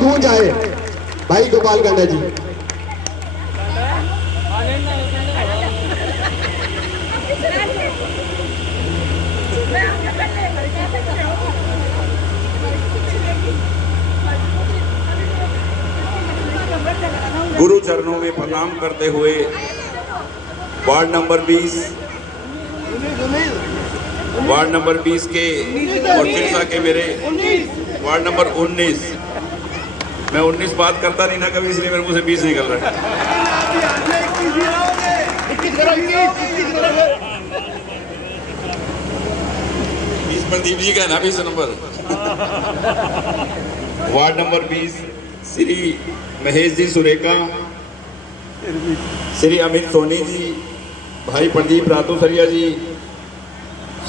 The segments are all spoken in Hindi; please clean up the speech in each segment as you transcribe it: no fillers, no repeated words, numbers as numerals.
गूंज आए। भाई गोपाल गंडा जी। गुरु चरणों में प्रणाम करते हुए वार्ड नंबर 20 के और सिरसा के मेरे वार्ड नंबर 19, मैं 19 बात करता नहीं ना कभी, इसलिए मेरे मुंह से 20 निकल रहा है। प्रदीप जी का है ना 20 number. Ward number 20 Shri Mahesh ji Surekha, Shri Amit Soni ji, भाई प्रदीप रातोसरिया जी,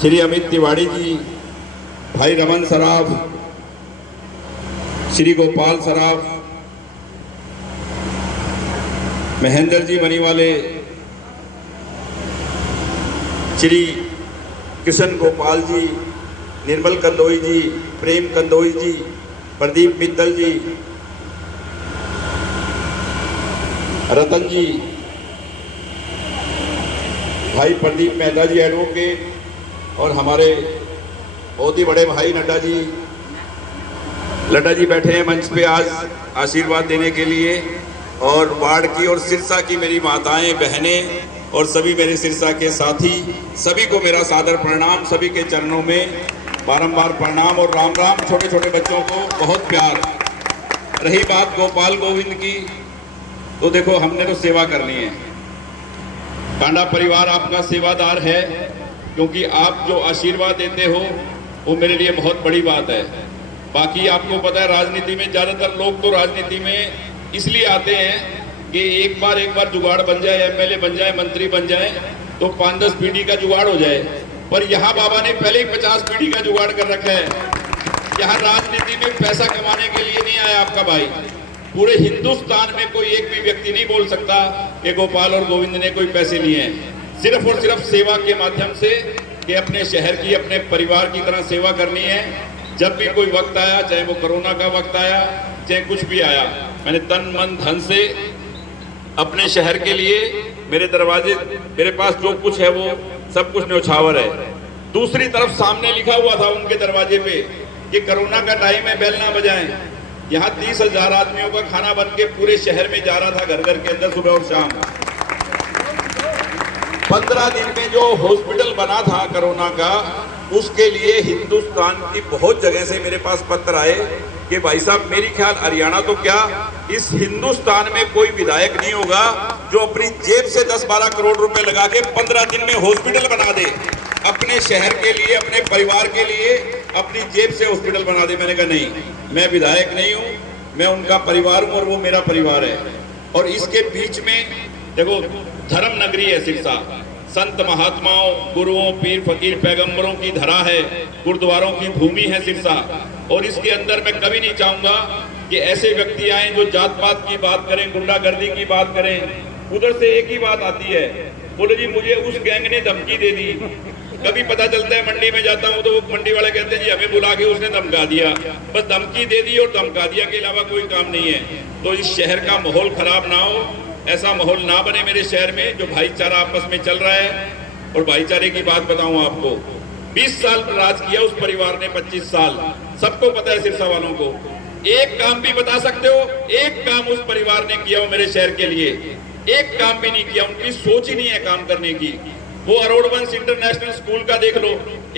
श्री अमित तिवाड़ी जी, भाई रमन सराफ, श्री गोपाल सराफ, महेंद्र जी मनीवाले, श्री किशन गोपाल जी, निर्मल कंदोई जी, प्रेम कंदोई जी, प्रदीप मित्तल जी, रतन जी, भाई प्रदीप मेहता जी एडवोकेट, और हमारे बहुत ही बड़े भाई लड्डा जी बैठे हैं मंच पे आज आशीर्वाद देने के लिए। और वार्ड की और सिरसा की मेरी माताएं, बहनें और सभी मेरे सिरसा के साथी, सभी को मेरा सादर प्रणाम, सभी के चरणों में बारंबार प्रणाम और राम राम। छोटे छोटे बच्चों को बहुत प्यार। रही बात गोपाल गोविंद की, तो देखो हमने तो सेवा करनी है। कांडा परिवार आपका सेवादार है, क्योंकि आप जो आशीर्वाद देते हो वो मेरे लिए बहुत बड़ी बात है। बाकी आपको पता है राजनीति में ज़्यादातर लोग तो राजनीति में इसलिए आते हैं कि एक बार जुगाड़ बन जाए, एमएलए बन जाए, मंत्री बन जाए, तो 5-10 पीढ़ी का जुगाड़ हो जाए। पर यहाँ बाबा ने पहले ही 50 पीढ़ी का जुगाड़ कर रखा है। यहाँ राजनीति में पैसा कमाने के लिए नहीं आया आपका भाई। पूरे हिंदुस्तान में कोई एक भी व्यक्ति नहीं बोल सकता कि गोपाल और गोविंद ने कोई पैसे लिए हैं। सिर्फ और सिर्फ सेवा के माध्यम से कि अपने शहर की, अपने परिवार की तरह सेवा करनी है। जब भी कोई वक्त आया, चाहे वो कोरोना का वक्त आया, चाहे कुछ भी आया, मैंने तन मन धन से अपने शहर के लिए, मेरे दरवाजे, मेरे पास जो कुछ है वो सब कुछ न्यौछावर है। दूसरी तरफ सामने लिखा हुआ था उनके दरवाजे पे कि कोरोना का टाइम है, बेल ना बजाएं। यहाँ 30,000 आदमियों का खाना बन के पूरे शहर में जा रहा था, घर घर के अंदर, सुबह और शाम। 15 दिन में जो हॉस्पिटल बना था कोरोना का, उसके लिए हिंदुस्तान की बहुत जगह से मेरे पास पत्र आए कि भाई साहब, मेरी ख्याल हरियाणा तो क्या, इस हिंदुस्तान में कोई विधायक नहीं होगा जो अपनी जेब से 10-12 करोड़ रुपए लगा के 15 दिन में हॉस्पिटल बना दे, अपने शहर के लिए, अपने परिवार के लिए, अपनी जेब से हॉस्पिटल बना दे। मैंने कहा नहीं, मैं विधायक नहीं हूँ, मैं उनका परिवार हूँ और वो मेरा परिवार है। और इसके बीच में देखो, धर्म नगरी है सिरसा, संत महात्माओं, गुरुओं, पीर फकीर पैगंबरों की धरा है, गुरुद्वारों की भूमि है सिरसा। और इसके अंदर मैं कभी नहीं चाहूंगा कि ऐसे व्यक्ति आए जो जात पात की बात करें, गुंडागर्दी की बात करें। उधर से एक ही बात आती है, बोले जी मुझे उस गैंग ने धमकी दे दी। कभी पता चलता है मंडी में जाता हूँ तो वो मंडी वाले कहते हैं जी हमें बुला के उसने धमका दिया। बस धमकी दे दी और धमका दिया के अलावा कोई काम नहीं है। तो इस शहर का माहौल खराब ना हो, ऐसा माहौल ना बने मेरे शहर में, जो भाईचारा आपस में चल रहा है। और भाईचारे की बात बताऊं आपको, 20 साल राज किया उस परिवार ने, 25 साल, सबको पता है सिरसा वालों को। एक काम भी बता सकते हो, एक काम उस परिवार ने किया हो मेरे शहर के लिए? एक काम भी नहीं किया। उनकी सोच ही नहीं है काम करने की। वो अरोड़वंश इंटरनेशनल स्कूल का देख लो,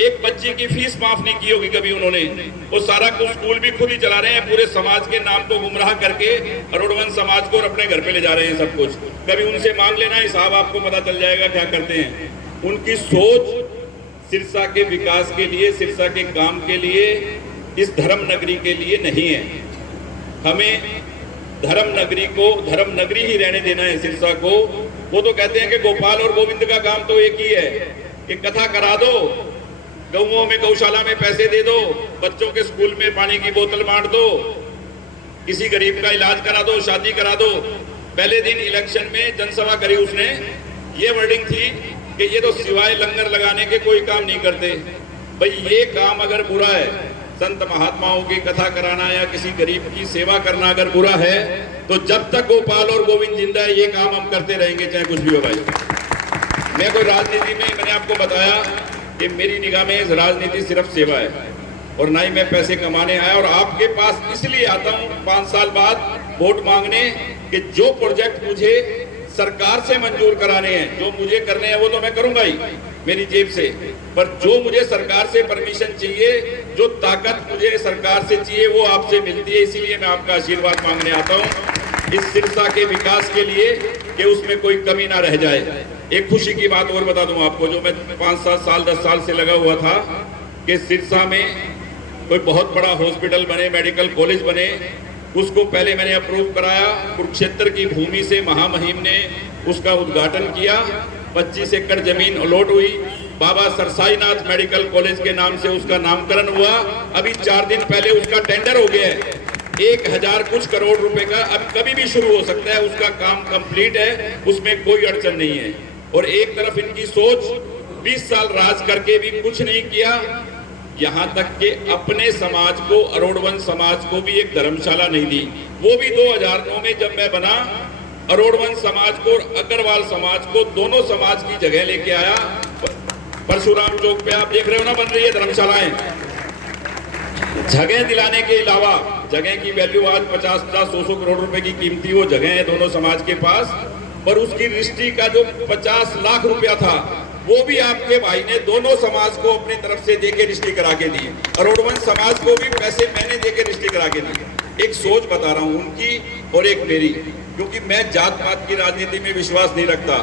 एक बच्चे की फीस माफ नहीं की होगी कभी उन्होंने। वो सारा कुछ स्कूल भी खुद ही चला रहे हैं, पूरे समाज के नाम को गुमराह करके अरोड़वंश समाज को और अपने घर पे ले जा रहे हैं सब कुछ। कभी उनसे मांग लेना हिसाब, आपको पता चल जाएगा क्या करते हैं। उनकी सोच सिरसा के विकास के लिए, सिरसा के काम के लिए, इस धर्म नगरी के लिए नहीं है। हमें धर्म नगरी को धर्म नगरी ही रहने देना है सिरसा को। वो तो कहते हैं कि गोपाल और गोविंद का काम तो एक ही है कि कथा करा दो, गौओं में, गौशाला में पैसे दे दो, बच्चों के स्कूल में पानी की बोतल बांट दो, किसी गरीब का इलाज करा दो, शादी करा दो। पहले दिन इलेक्शन में जनसभा करी उसने, ये वर्डिंग थी कि ये तो सिवाय लंगर लगाने के कोई काम नहीं करते। भाई ये काम अगर बुरा है संत महात्माओं की कथा कराना या किसी गरीब की सेवा करना अगर बुरा है, तो जब तक गोपाल और गोविंद जिंदा है ये काम हम करते रहेंगे, चाहे कुछ भी हो भाई। मैं कोई राजनीति में, मैंने आपको बताया कि मेरी निगाह में राजनीति सिर्फ सेवा है और ना ही मैं पैसे कमाने आया। और आपके पास इसलिए आता हूँ 5 साल बाद वोट मांगने कि जो प्रोजेक्ट मुझे सरकार से मंजूर कराने हैं, जो मुझे करने हैं वो तो मैं करूंगा ही मेरी जेब से, पर जो मुझे सरकार से परमिशन चाहिए, जो ताकत मुझे सरकार से चाहिए वो आपसे मिलती है। इसीलिए मैं आपका आशीर्वाद मांगने आता हूँ इस सिरसा के विकास के लिए कि उसमें कोई कमी ना रह जाए। एक खुशी की बात और बता दूं आपको, जो मैं 5-7 साल 10 साल से लगा हुआ था कि सिरसा में कोई बहुत बड़ा हॉस्पिटल बने, मेडिकल कॉलेज बने, उसको पहले मैंने अप्रूव कराया। कुरुक्षेत्र की भूमि से महामहिम ने उसका उद्घाटन किया, 25 एकड़ जमीन अलॉट हुई, बाबा सरसाईनाथ मेडिकल कॉलेज के नाम से उसका नामकरण हुआ। अभी 4 दिन पहले उसका टेंडर हो गया है 1000 कुछ करोड़ रुपए का, अब कभी भी शुरू हो सकता है, उसका काम कंप्लीट है, उसमें कोई अड़चन नहीं है। और एक तरफ इनकी सोच 20 साल राज करके भी कुछ नहीं किया, यहाँ तक कि अपने समाज को, अरोड़वंश समाज को भी एक धर्मशाला नहीं दी। वो भी 2009 में जब मैं बना, अरोड़वंश समाज को और अग्रवाल समाज को, दोनों समाज की जगह लेके आया। परशुराम चौक पे आप देख रहे हो ना, बन रही है धर्मशालाएं। जगह दिलाने के अलावा, जगह की वैल्यू आज 50-100 करोड़ रुपए की कीमती वो जगह है दोनों समाज के पास, पर उसकी रजिस्ट्री का जो 50 लाख रुपया था वो भी आपके भाई ने दोनों समाज को अपनी तरफ से देके रजिस्ट्री करा के दी। अरोड़वंश समाज को भी पैसे मैंने देके रजिस्ट्री करा के दी। एक सोच बता रहा हूं उनकी और एक मेरी, क्योंकि मैं जात पात की राजनीति में विश्वास नहीं रखता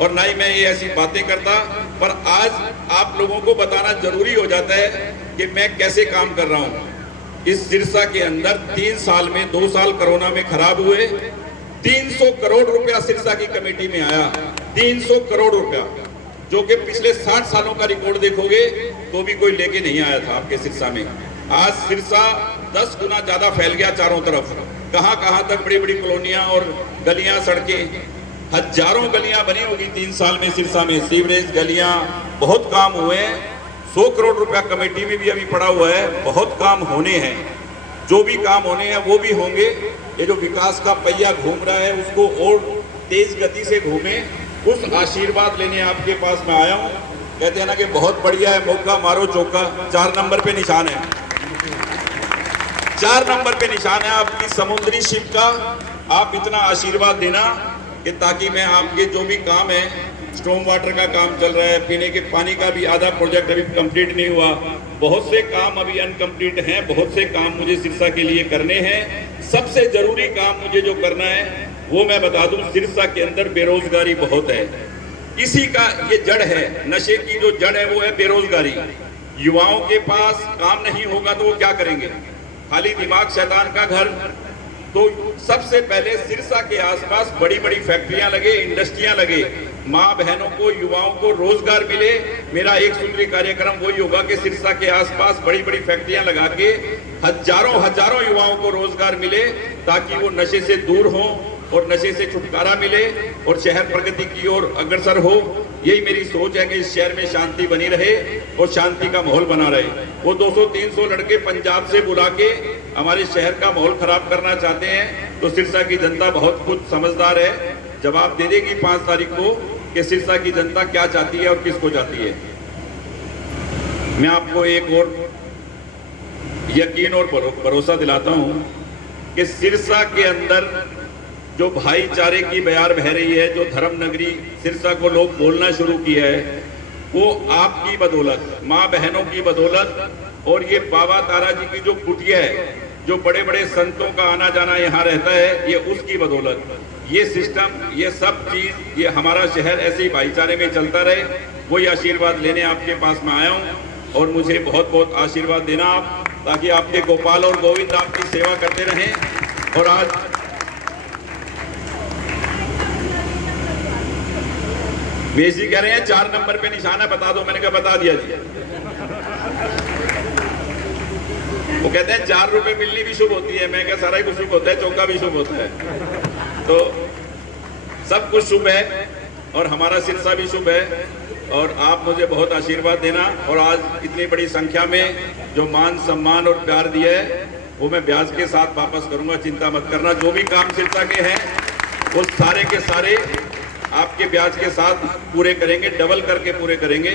और ना ही मैं ये ऐसी बातें करता, पर आज आप लोगों को बताना जरूरी हो जाता है कि मैं कैसे काम कर रहा हूं। इस सिरसा के अंदर 3 साल में 2 साल कोरोना में खराब हुए, 300 करोड़ रुपया सिरसा की कमेटी में आया, 300 करोड़ रुपया, जो कि पिछले 60 सालों का रिकॉर्ड देखोगे तो भी कोई लेके नहीं आया था आपके सिरसा में। आज सिरसा 10 गुना ज्यादा फैल गया चारों तरफ, कहां तक बड़ी बड़ी कॉलोनियां और गलियां, सड़कें, हजारों गलियां बनी होगी 3 साल में सिरसा में, सीवरेज गलियां, बहुत काम हुए हैं। 100 करोड़ रुपया कमेटी में भी अभी पड़ा हुआ है, बहुत काम होने हैं। जो भी काम होने हैं वो भी होंगे। ये जो विकास का पहिया घूम रहा है उसको और तेज गति से घूमे, उस आशीर्वाद लेने आपके पास मैं आया हूं। कहते हैं ना कि बहुत बढ़िया है मौका, मारो चौका, 4 नंबर पे निशान है, 4 नंबर पे निशान है आपकी समुद्री शिप का। आप इतना आशीर्वाद देना कि ताकि मैं आपके जो भी काम है, स्टॉर्म वाटर का काम चल रहा है, पीने के पानी का भी आधा प्रोजेक्ट अभी कंप्लीट नहीं हुआ, बहुत से काम अभी अनकम्प्लीट हैं, बहुत से काम मुझे सिरसा के लिए करने हैं। सबसे जरूरी काम मुझे जो करना है वो मैं बता दूं, सिरसा के अंदर बेरोजगारी बहुत है, इसी का ये जड़ है, नशे की जो जड़ है वो है बेरोजगारी। युवाओं के पास काम नहीं होगा तो वो क्या करेंगे, खाली दिमाग शैतान का घर। तो सबसे पहले सिरसा के आसपास बड़ी बड़ी फैक्ट्रियां लगे, इंडस्ट्रियां लगे, माँ बहनों को, युवाओं को रोजगार मिले। मेरा एक सूत्री कार्यक्रम वही होगा कि सिरसा के आसपास बड़ी बड़ी फैक्ट्रियां लगा के हजारों युवाओं को रोजगार मिले, ताकि वो नशे से दूर हों और नशे से छुटकारा मिले और शहर प्रगति की ओर अग्रसर हो। यही मेरी सोच है कि इस शहर में शांति बनी रहे और शांति का माहौल बना रहे। वो 200-300 लड़के पंजाब से बुला के हमारे शहर का माहौल खराब करना चाहते हैं, तो सिरसा की जनता बहुत कुछ समझदार है, जवाब दे देगी 5 तारीख को कि सिरसा की जनता क्या चाहती है और किसको चाहती है। मैं आपको एक और यकीन और भरोसा दिलाता हूं कि सिरसा के अंदर जो भाईचारे की बयार बह रही है, जो धर्म नगरी सिरसा को लोग बोलना शुरू किया है, वो आपकी बदौलत, माँ बहनों की बदौलत, और ये बाबा तारा जी की जो कुटिया है, जो बड़े बड़े संतों का आना जाना यहाँ रहता है, ये उसकी बदौलत, ये सिस्टम, ये सब चीज, ये हमारा शहर ऐसे ही भाईचारे में चलता रहे। वही आशीर्वाद लेने आपके पास में आया हूँ और मुझे बहुत बहुत आशीर्वाद देना आप, ताकि आपके गोपाल और गोविंद आपकी सेवा करते रहें। और आज बेसी कह रहे हैं 4 नंबर पे निशान है, बता दो, मैंने कहा बता दिया जी। वो कहते हैं 4 रुपए मिलनी भी शुभ होती है, मैं क्या सारा ही कुछ शुभ होता है, चौका भी शुभ होता है, तो सब कुछ शुभ है और हमारा सिरसा भी शुभ है। और आप मुझे बहुत आशीर्वाद देना। और आज इतनी बड़ी संख्या में जो मान सम्मान और प्यार दिया है वो मैं ब्याज के साथ वापस करूंगा, चिंता मत करना। जो भी काम सिरसा के हैं वो सारे के सारे आपके ब्याज के साथ पूरे करेंगे, डबल करके पूरे करेंगे,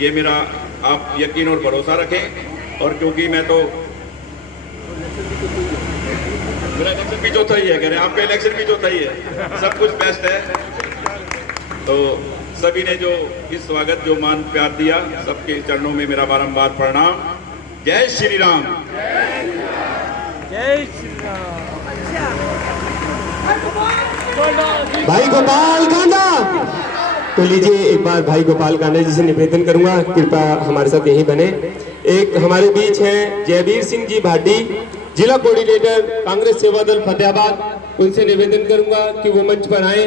ये मेरा आप यकीन और भरोसा रखें। और क्योंकि मैं तो मेरा इलेक्शन भी चौथा ही है, कह रहे हैं आपका इलेक्शन भी चौथा ही है, सब कुछ बेस्ट है। तो सभी ने जो इस स्वागत जो मान प्यार दिया, सबके चरणों में मेरा बारंबार प्रणाम। जय श्री राम। जय श्री राम। भाई गोपाल कांडा। तो लीजिए एक बार भाई गोपाल कांडा जी से निवेदन करूंगा, कृपया हमारे साथ यहीं बने। एक हमारे बीच हैं जयवीर सिंह जी भाटी, जिला कोऑर्डिनेटर कांग्रेस सेवा दल फतेहाबाद। उनसे निवेदन करूंगा कि वो मंच पर आए।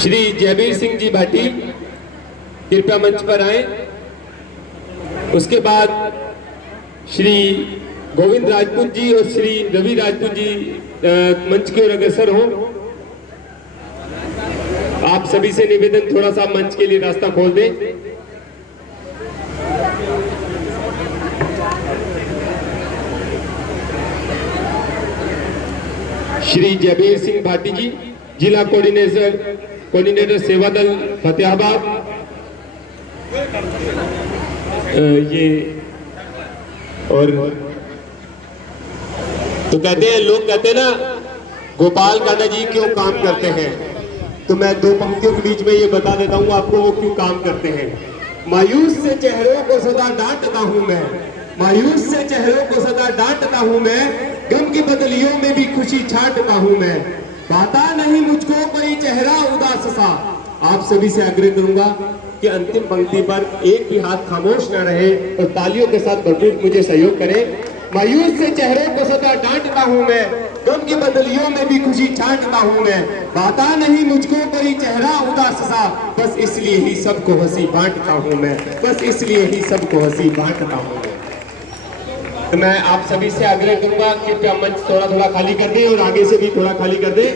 श्री जयवीर सिंह जी भाटी कृपया मंच पर आए। उसके बाद श्री गोविंद राजपूत जी और श्री रवि राजपूत जी मंच की ओर अग्रसर हो। आप सभी से निवेदन, थोड़ा सा मंच के लिए रास्ता खोल दें। श्री जयवीर सिंह भाटी जी, जिला कोऑर्डिनेटर सेवा दल फतेहाबाद। ये और तो कहते हैं, लोग कहते हैं ना गोपाल कांडा जी क्यों काम करते हैं, तो मैं दो पंक्तियों के बीच में ये बता देता हूँ आपको वो क्यों काम करते हैं। मायूस से चेहरों को सदा डांटता हूँ मैं, मायूस से चेहरों को सदा डांटता हूँ मैं, गम की बदलियों में भी खुशी छांटता हूँ मैं, पाता नहीं मुझको कोई चेहरा उदास सा। आप सभी से आग्रह करूंगा कि अंतिम पंक्ति पर एक ही हाथ खामोश न रहे और तालियों के साथ भरपूर मुझे सहयोग करें। मायूस से चेहरों को सदा डांटता हूँ मैं, गम की बदलियों में भी खुशी छांटता हूँ मैं, पाता नहीं मुझको कोई चेहरा उदास सा, बस इसलिए ही सबको हंसी बांटता हूँ मैं, बस इसलिए ही सबको हंसी बांटता हूँ मैं। तो मैं आप सभी से आग्रह करूंगा कि क्या मंच थोड़ा थोड़ा खाली कर दें और आगे से भी थोड़ा खाली कर दें।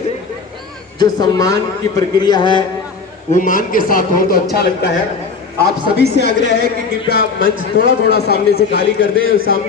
जो सम्मान की प्रक्रिया है वो मान के साथ हो तो अच्छा लगता है। आप सभी से आग्रह है कि कृपया मंच थोड़ा थोड़ा सामने से खाली कर दें और सामने